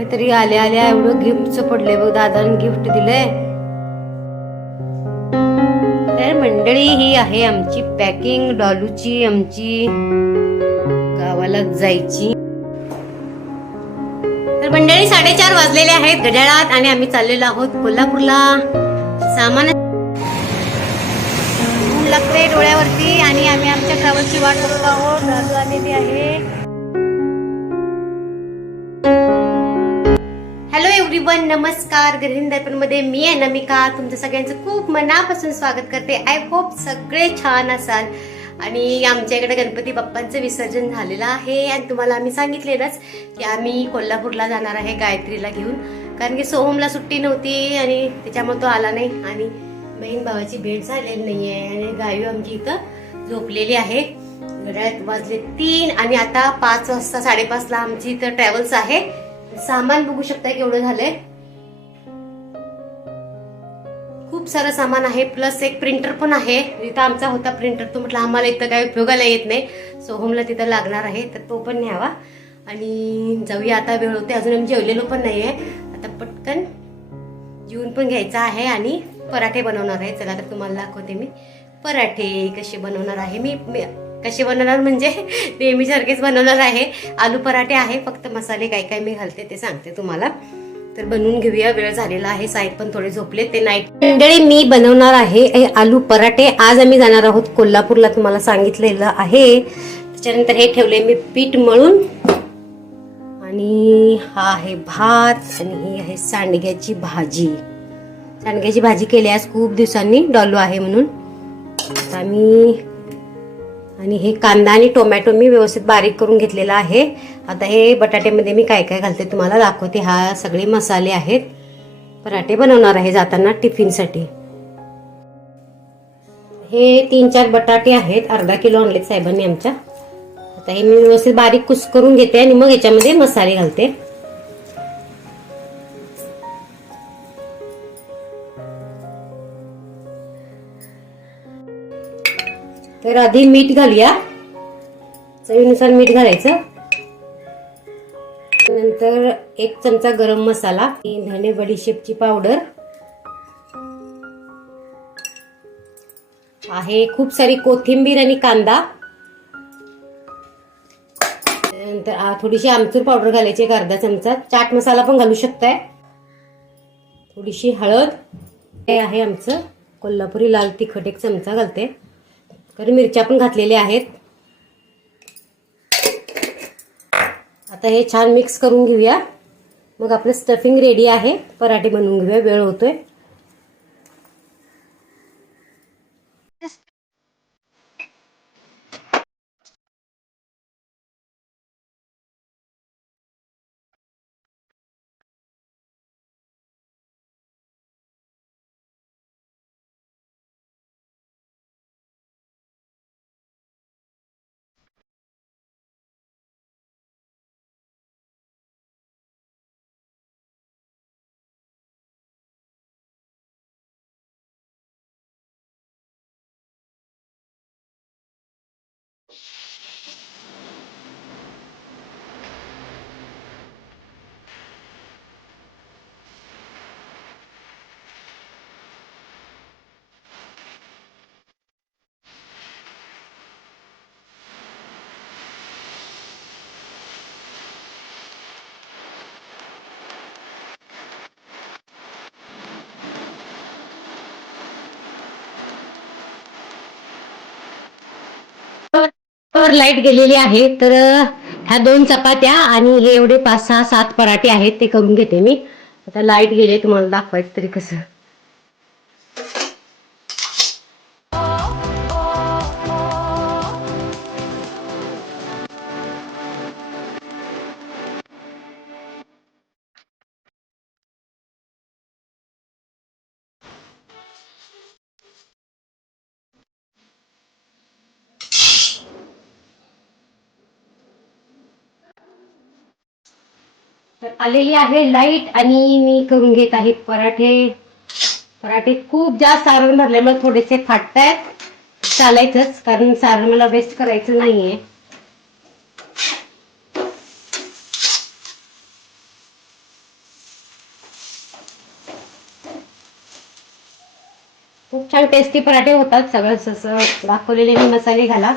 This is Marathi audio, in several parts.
काहीतरी आल्या आल्या एवढं गिफ्टचं पडलंय बघ, दादाने गिफ्ट दिलंय. तर मंडळी ही आहे आमची पॅकिंग डॉलूची, आमची गावाला जायची. तर मंडळी 4:30 वाजलेले आहेत घड्याळात आणि आम्ही चाललेलो आहोत कोल्हापूरला. सामान लागते डोळ्यावरती आणि आम्ही आमच्या ट्रॅव्हलची वाट बघत आहोत. दादू आलेली आहे. हॅलो एव्हरीवन, नमस्कार. गृहिणी दर्पणमध्ये मी आहे नमिका. तुमचं सगळ्यांचं खूप मनापासून स्वागत करते. आय होप सगळे छान असाल. आणि आमच्या इकडे गणपती बाप्पांचं विसर्जन झालेलं आहे आणि तुम्हाला आम्ही सांगितलेलंच की आम्ही कोल्हापूरला जाणार आहे गायत्रीला घेऊन, कारण की सोहमला सुट्टी नव्हती आणि त्याच्यामुळे तो आला नाही आणि बहीण भावाची भेट झालेली नाहीये. आणि गायू आमची इथं झोपलेली आहे. घड्याळात वाजले 3 आणि आता 5 वाजता 5:30ला आमची इथं ट्रॅव्हल्स आहे. सामान बघू शकता केवढं झालंय. खूप सारं सामान आहे, प्लस एक प्रिंटर पण आहे. इथं आमचा होता प्रिंटर, तो म्हटलं आम्हाला इथं काही उपयोगाला येत नाही, सोहमला तिथं लागणार आहे, तर तो पण न्यावा आणि जाऊया. आता वेळ होते, अजून आम्ही जेवलेलो पण नाहीये. आता पटकन जेवून पण घ्यायचं आहे आणि पराठे बनवणार आहे. चला तर तुम्हाला दाखवते मी पराठे कसे बनवणार आहे. मी कसे बनवणार म्हणजे नेहमीसारखेच बनवणार आहे. आलू पराठे आहे, फक्त मसाले काय काय मी घालते ते सांगते तुम्हाला. तर बनवून घेऊया, वेळ झालेला आहे. साईड पण थोडे झोपले ते नाईट. मंडळी मी बनवणार आहे आलू पराठे. आज आम्ही जाणार आहोत कोल्हापूरला, तुम्हाला सांगितलेलं आहे. त्याच्यानंतर हे ठेवले मी पीठ मळून आणि हा आहे भात आणि ही आहे सांडग्याची भाजी. सांडग्याची भाजी केली आज खूप दिवसांनी, डॉलू आहे म्हणून. आता मी आणि हे कांदा आणि टोमॅटो मी व्यवस्थित बारीक करून घेतलेला आहे. आता हे बटाट्यामध्ये मी काय काय घालते तुम्हाला दाखवते. हा सगळे मसाले आहेत. पराठे बनवणार आहे जाताना टिफिनसाठी. हे 3-4 बटाटे आहेत, अर्धा किलो आणलेत साहेबांनी आमच्या. आता हे मी व्यवस्थित बारीक कुस करून घेते आणि मग याच्यामध्ये मसाले घालते. तर आधी मीठ घालूया, चवीनुसार मीठ घालायचं. नंतर 1 चमचा गरम मसाला, धने बडीशेपची पावडर आहे, खूप सारी कोथिंबीर आणि कांदा. नंतर थोडीशी आमचूर पावडर घालायची, 1 अर्धा चमचा. चाट मसाला पण घालू शकताय. थोडीशी हळद. हे आहे आमचं कोल्हापुरी लाल तिखट, 1 चमचा घालते. तर मिरच्या पण घातलेल्या आहेत. आता हे छान मिक्स करून घेऊया, मग आपलं स्टफिंग रेडी आहे. पराठे बनवून घेऊया, वेळ होतोय. लाईट गेलेली आहे, तर ह्या 2 चपात्या आणि हे एवढे 5-6-7 पराठे आहेत ते करून घेते मी. आता लाईट गेले, तुम्हाला दाखवायचं तरी कसं. तर आलेली आहे लाईट आणि मी करून घेत आहे पराठे. पराठे खूप जास्त सारण भरल्यामुळे थोडेसे फाटतायत. चालायचंच, कारण सारण मला वेस्ट करायचं नाहीये. खूप छान टेस्टी पराठे होतात. सगळंच असं दाखवलेले मी मसाले घाला.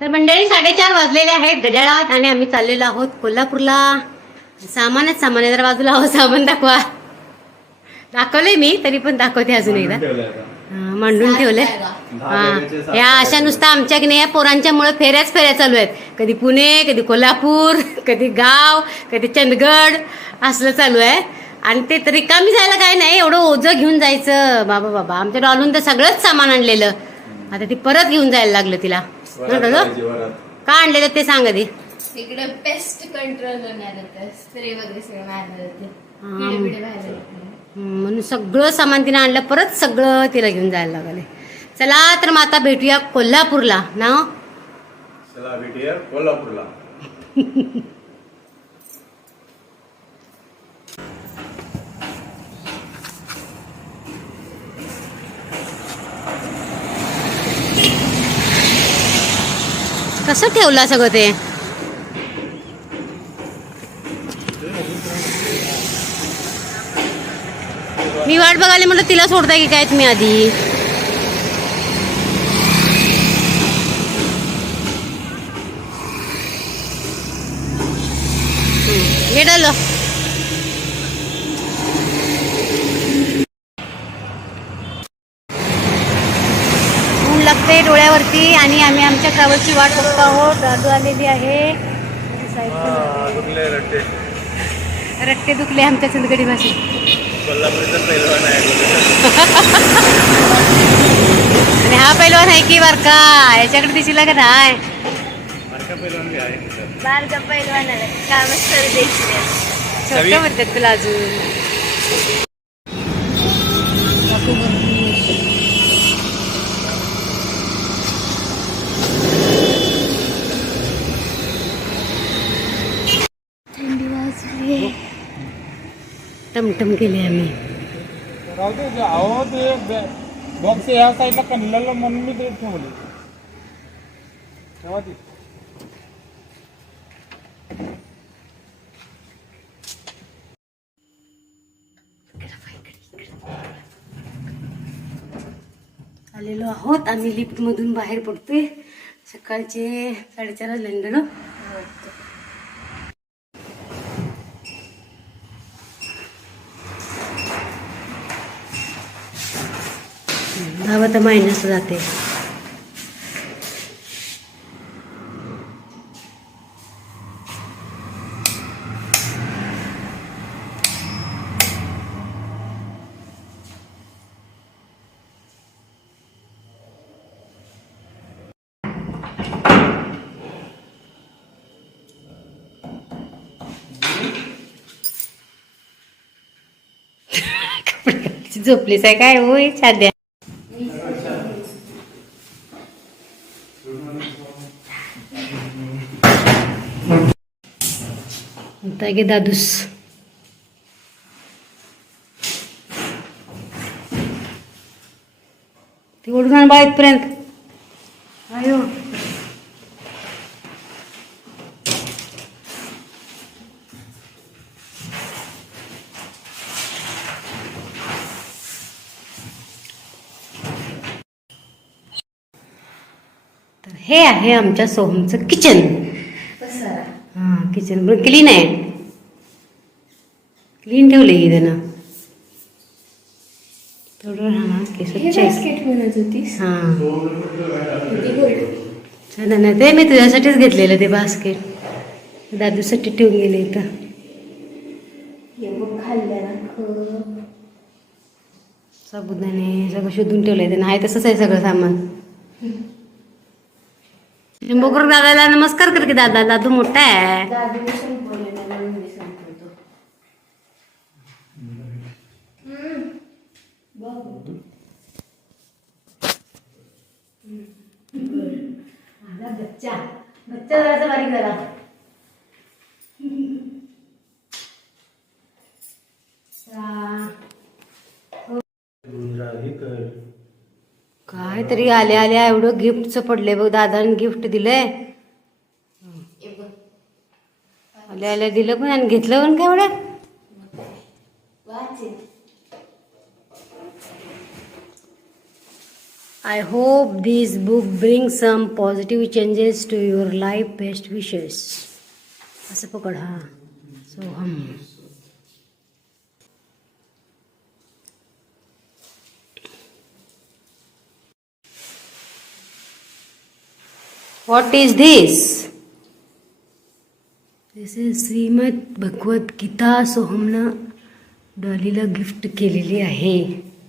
तर मंडळी 4:30 वाजलेले आहेत घड्याळात आणि आम्ही चाललेलो आहोत कोल्हापूरला. सामानच सामान आहे. जरा बाजूला हो, सामान दाखवा. दाखवलंय मी, तरी पण दाखवते अजून एकदा. मांडून ठेवले. हा, या अशा नुसतं आमच्या की नाही पोरांच्यामुळे फेऱ्याच चालू आहेत. कधी पुणे, कधी कोल्हापूर, कधी गाव, कधी चंदगड असलं चालू आहे. आणि ते तरी कमी जायला काय नाही, एवढं ओझं घेऊन जायचं. बाबा बाबा, आमच्या डॉलून तर सगळंच सामान आणलेलं. आता ती परत घेऊन जायला लागलं तिला. का आणलेलं ते सांग आधी. इकडे पेस्ट कंट्रोल होणार स्प्रे वगैरे सगळं मारणार. म्हणून सगळं सामान तिने आणलं. परत सगळं तिला घेऊन जायला लागले. चला तर मग आता भेटूया कोल्हापूरला ना. चला भेटूया कोल्हापूरला. कसं ठेवलं सगळं ते. मी वाट बघायला म्हटलं तिला सोडताय की काय तुम्ही आधी. गेलो ऊन लागते डोळ्यावरती आणि आम्ही आमच्या ट्रॅव्हलची वाट बघतो आहोत. दादू आलेली आहे. रट्टे दुखले आमच्या चंदगडी भाषेत. आणि हा पैलवान आहे की बारका, याच्याकडे दिसला का नाही. बारका पैलवान कामच करू द्यायची. छोटं म्हणतात तुला अजून. थंडी वाजली. टमटम केले आम्ही. अहो ते बॉक्स या साईडला कणलेलं म्हणून मी ते ठेवले. तेव्हा ती आलेलो आहोत आम्ही. लिफ्ट मधून बाहेर पडतोय. सकाळचे 4:30 वाजले ना. धावा तर मायनस जाते. झोपलीच आहे काय होय साध्या. आता गे दादूस. ती ओढून आण बा इथपर्यंत. आयो तर हे आहे आमच्या सोहमचं किचन. हां, किचन पण क्लीन आहे. क्लीन ठेवले की त्यानं. थोडं राहणार की स्वच्छ आहे. म्हणत होतीस. हां, नाही ते मी तुझ्यासाठीच घेतलेलं ते बास्केट दादूसाठी ठेवून गेले इथं. साबुदाणे सगळं शोधून ठेवलंय त्यानं. आहे तसंच आहे सगळं सामान. लिंबोकर दादाला नमस्कार कर की दादा. दादू मोठा आहे. दादूने संपवले ना म्हणून मी संपवतो. बच्चा जरासा बारीक झाला. काय तरी आल्या आल्या एवढं गिफ्टचं पडलंय बघ. दादाने गिफ्ट दिलंय. हे बघ. आल्या आल्या दिलं पण आणि घेतलं पण काय एवढं. वाच हे. I hope this book brings some positive changes to your life. Best wishes. असं पकड हा. Soham. What is this? This is Shrimad Bhagavad Gita. सोहमनं डॉलीला गिफ्ट केलेली आहे.